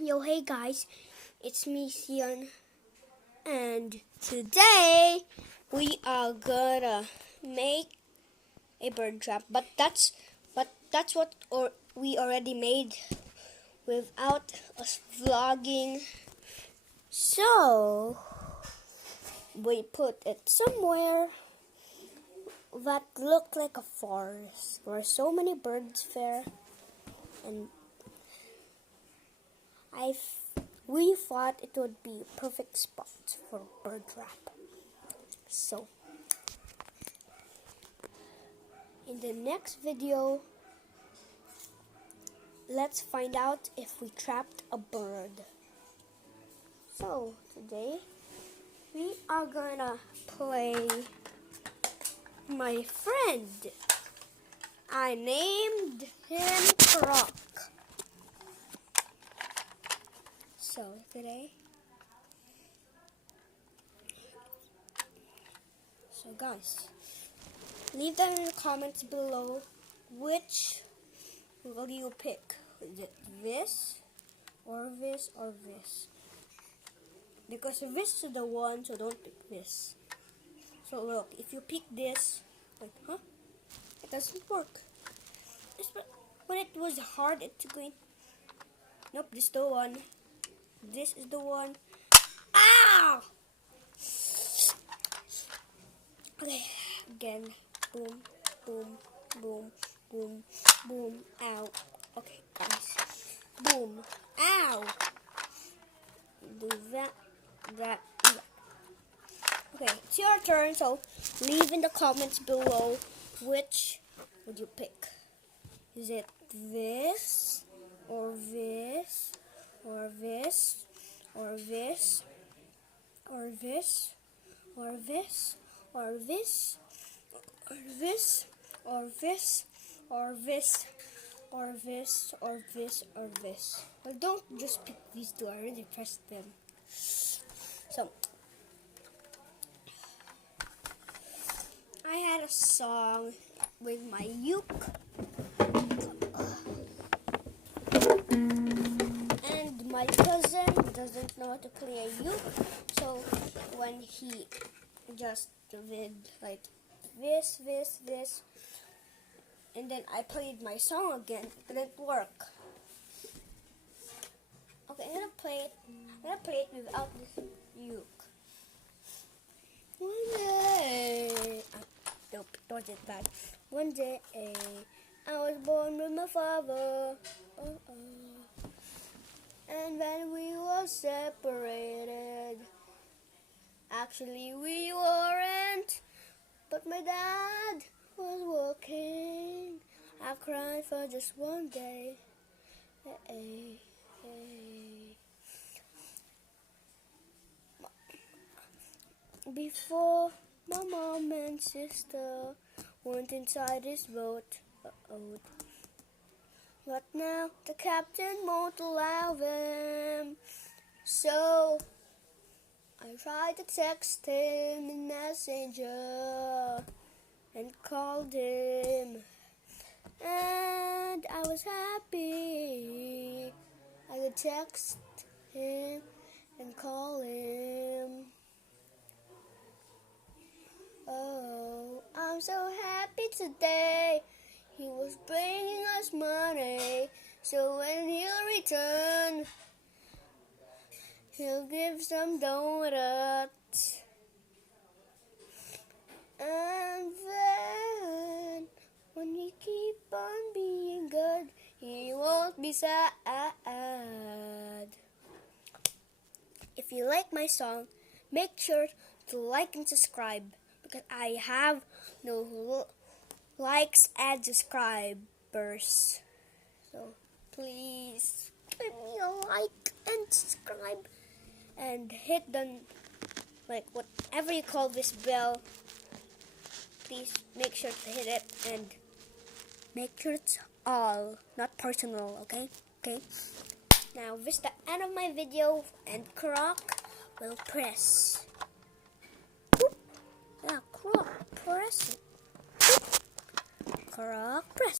Yo, hey guys, it's me, Sian, and today we are gonna make a bird trap. But that's what we already made without us vlogging. So we put it somewhere that looked like a forest where so many birds there, and we thought it would be a perfect spot for bird trap. So, in the next video, let's find out if we trapped a bird. So, today, we are gonna play my friend. I named him Croc. So guys, leave them in the comments below. Which will you pick? Is it this or this or this? Because this is the one, so don't pick this. So look, if you pick this, like, it doesn't work. When it was hard, it's going. Nope, this is the one. This is the one. Ow! Okay, again. Boom, boom, boom, boom, boom, ow. Okay, guys. Boom, ow. Do that, that. Okay, it's your turn, so leave in the comments below which would you pick. Is it this, or this, or this, or this, or this, or this, or this, or this, or this, or this, or this, or this, or this? Well, don't just pick these two, I already pressed them. So, I had a song with my uke. And my cousin doesn't know how to play a uke, so when he just did like this, and then I played my song again, it didn't work. Okay, I'm gonna play it without this uke. One day, nope, it wasn't bad. One day, I was born with my father. And then we were separated. Actually, we weren't, but my dad was working. I cried for just one day. Before my mom and sister went inside his boat. But now the captain won't allow them. So I tried to text him in Messenger and called him. And I was happy I could text him and call him. Oh, I'm so happy today. He was bringing us money, so when he'll return, he'll give some donuts. And then, when he keep on being good, he won't be sad. If you like my song, make sure to like and subscribe, because I have no likes and subscribers. So please give me a like and subscribe, and hit the whatever you call this bell. Please make sure to hit it, and make sure it's all, not personal, okay? Now this is the end of my video, and Croc will press. Yeah, Croc, press it. Croc, press.